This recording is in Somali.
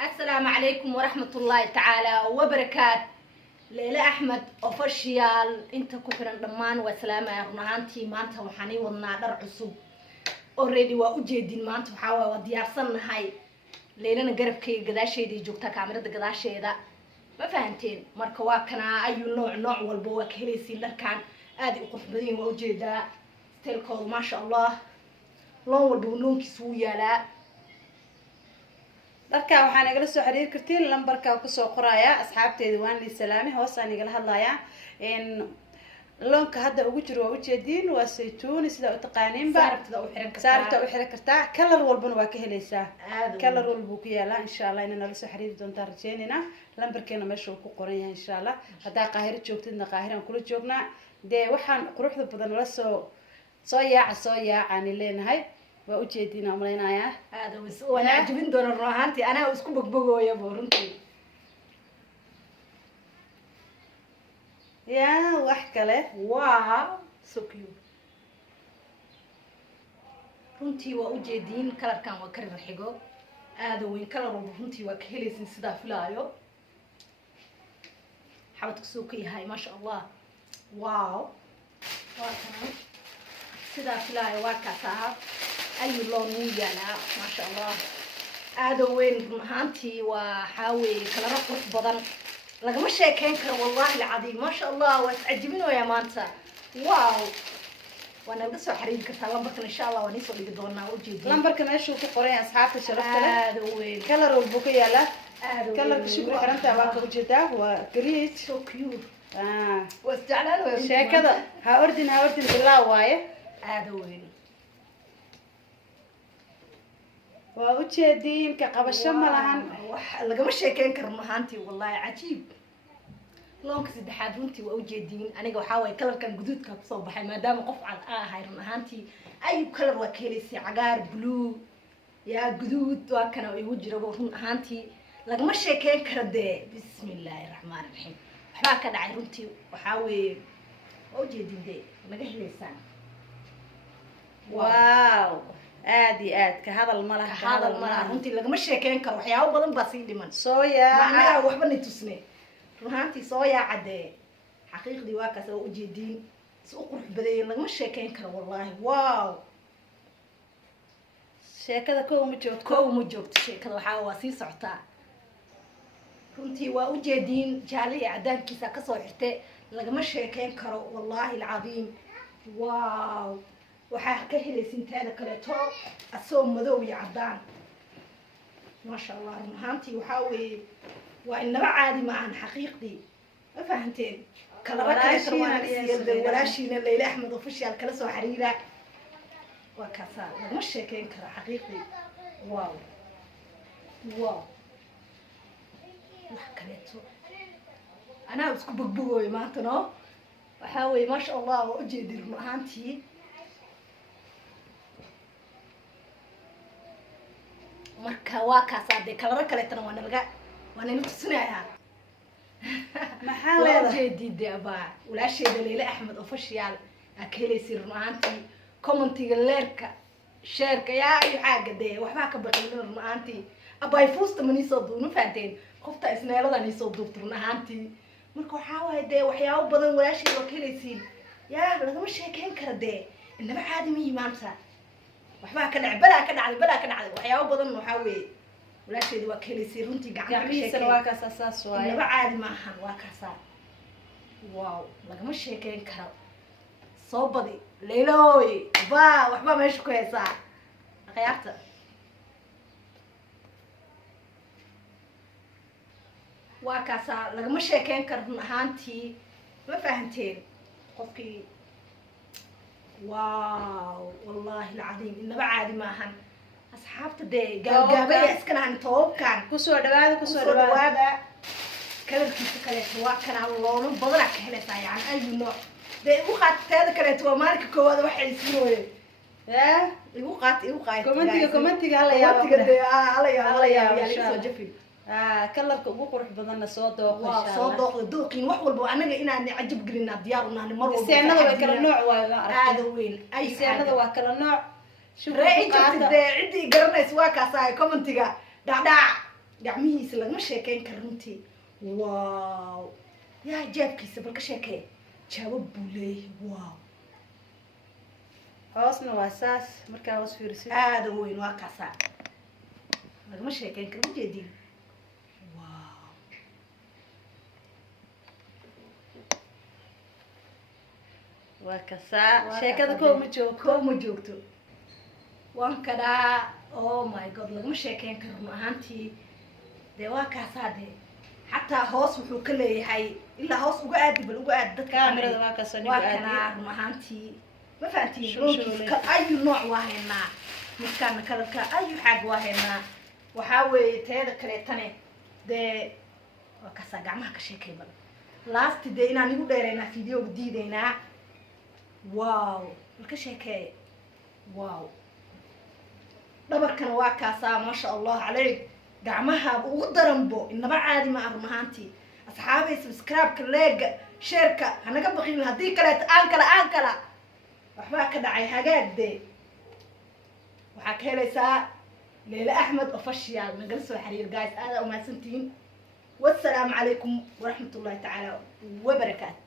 السلام عليكم ورحمة الله تعالى وبركاته. ليلى أحمد أوفيشيال أنت كفرن دمان وسلامة رنانتي مانتا وحني ونادر عصوب already وأوجدين مانتا وحاوا وديارسن هاي ليلى نجرب كي قداشة دي جوكتا كاميرا قداشة ده ما فهمتين مركوا كنا أي نوع والبوا كهليسي لكان آدي وقف بدين وأوجدا تلكو ما شاء الله لون والبونون كسويا لا dadka waxaan igala soo xiriir kartiin lambarka ku soo qoraya asxaabteeda waan li salaami hoos aan igala hadlayaa loonka hadda ugu jiro waa ujeedin waa saytuun sida u taqaaniin ba saarta u xiran kartaa color walbana waa ka helaysaa color walba ku yaala insha Allah inaan la soo xiriir doontaa rajeynina lambarkeena meesha uu ku qoran yahay insha Allah hadaa qaahiro joogtidna qaahiraan kula joognaa waxaan quruxda badan la soo yaacan leenahay وأوجدين أمرنا يا هذا وأنا عجبني دون الرهانتي أنا وسكوبك بقوا يا بورنتي يا وحكله واو سكيو runtii waa u jeedin kalarkan waa karir xigo aada weyn kalar walba runtii waa ka helaysin sidaa filaayo xabadku soo ka yahay maasha allah waaw waa kana sidaa filaayo waa kaasaa أي لون يلا ما شاء الله هذا وين هانتي وحاوي كلا رقص بدن لقى مش كان والله العظيم ما شاء الله وتعجبينه يا مانتا واو وانا بس حريم كرت لمبرك ان شاء الله ونيسو اللي بدونا وجدي لمبرك ما اشوف قريه اصحاب شرفت له هذا وين كلر البوكيه لا كلر شكله حرمتها واك وجده وجريت سو كيوت واستعلان شيكده ها اردن بالله وايه هذا وين وأوجدين كقبشة ملهن لقى مش كان كرمهانتي والله عجيب لونك سدحاد runtii waa ujeedin aniga waxa way kalarkan guduudka ku soo baxay maadaama qof cad ah hayran ahaantii ay kalar waa kaleysay cagaar blue ya guduud waa kana igu jiro run ahaantii lagama sheekeen karo bismillaahir rahmaanir rahiim waxa ka dhacay runtii waxa way ujeedin naga heleysaan waaw aad ka hadal malaha runtii lagama sheekeen karo waxyaabo badan baa sii dhiman sooya macnaha waxba ni tusne runtii sooya cadee xaqiiqdii waa kaas oo ujeedin si u qurux badan lagama sheekeen karo wallahi waaw sheekada koow ma joogto sheekada waxa waa sii socotaa runtii waa ujeedin jaali cadaankiisa ka soo xirtay lagama sheekeen karo wallahi alcadiim waaw waxaa ka helaysin taada kaleeto asoo madow iyo cadaan ما شاء الله runtii waxa weeye waa inaba caadi ma aan xaqiiqdii ma fahanteen kala walaashiina Leila Ahmed official kala soo xiriira waa kaasa lagama sheekeen karo xaqiiqdii waaw wax kaleeto ana isku bogbogoy maanta no waxa weeye ma sha Allah oo ujeedin runtii marka waa kaasade kalara kaleetana waana tusinayaa maxaa leedahay jeedidaba walaasheeda Leila Ahmed official akeelay runaantii commentiga leerka sheerka yaa ay xaagade waxba ka baqin runaantii abay fuusta mani soo duuna faanteen qofta isneelada ni soo duubto runaantii marka waxa waayde waxyaabo badan walaasheeda akeelaysiin yaa lagama sheekeen kara inaba caadi ma yimaanta waxba ka dhacay bala ka dhacday waxyaabo badan waxa weey walaasheedu waa kaleysay runtii gacmihiisa waa kaas asaas waay inaba caadi ma ahan waa kaas waaw lagama sheekeen karo soo badi leelooy waxba meesha ku haysaa aqyaarta waa kaas lagama sheekeen karo ahaantii ma fahanteen qofkii واو والله العظيم إنما عادي معهن أصحاب تدي جابي إسكن عن توب كان كسر دوادا كلام كيف كلام هو كان على اللون بدرك هنا يعني أي نوع ده وقعت هذا كلام هو مالك كواد واحد يسوي يا وقعت كومنتي على يا يا جفي كلامك ugu qurux badan soo dooqo insha Allah soo dooqdo dooqin wax walba anaga inaan cajib gelina diyaar u nahay mar walba seenada way kala nooc waay aad weyn ay seenada waa kala nooc shukran cidi garanaysa waa kaas ay commentiga dhacdhac gacmihiisa lagama sheekeyn karo runtii wow yaa jaabkiisa bal ka sheekee jawaab buu leeyahay wow hoosna waa saas markaa hoos fiirisid aada u weyn waa kaasaa lagama sheekeyn karo ujeedin wow waa kasaa sheekada koo ma joogto koo ma joogto waan kadhaa oh my god lagama sheekeyn karo run ahaantii dee waa kaasaa dee xataa hoos wuxuu ka leeyahay ilaa hoos uga aadi bal uga aadi dadka kaamirada waa kaasoo waa nigu kanaa aadi run ahaantii ma fahantiin Shulshul roonkiisa ayu nooc waa haynaa midkaana kalarka ayu xaag waa haynaa waxaa weeye teeda kaleetane dee waa kaasaa gacmaha ka sheekay bal laasti dee inaan igu dheeraynaa fideoga diidaynaa wow bal ka sheekee wow dhabarkana waa kaasaa maasha allah caleyk gacmaha ugu daranbo inaba caadi ma run ahaantii asxaabay subscribe-ka leega sheerka hanaga baqin haddii kaleeto aan kala waxbaa ka dhacay hagaagde waxaa ka helaysaa leila axmed official nagala soo xiriir guys aada umahadsantihiin wassalaamu calaykum waraxmatullahi tacaala wabarakaatu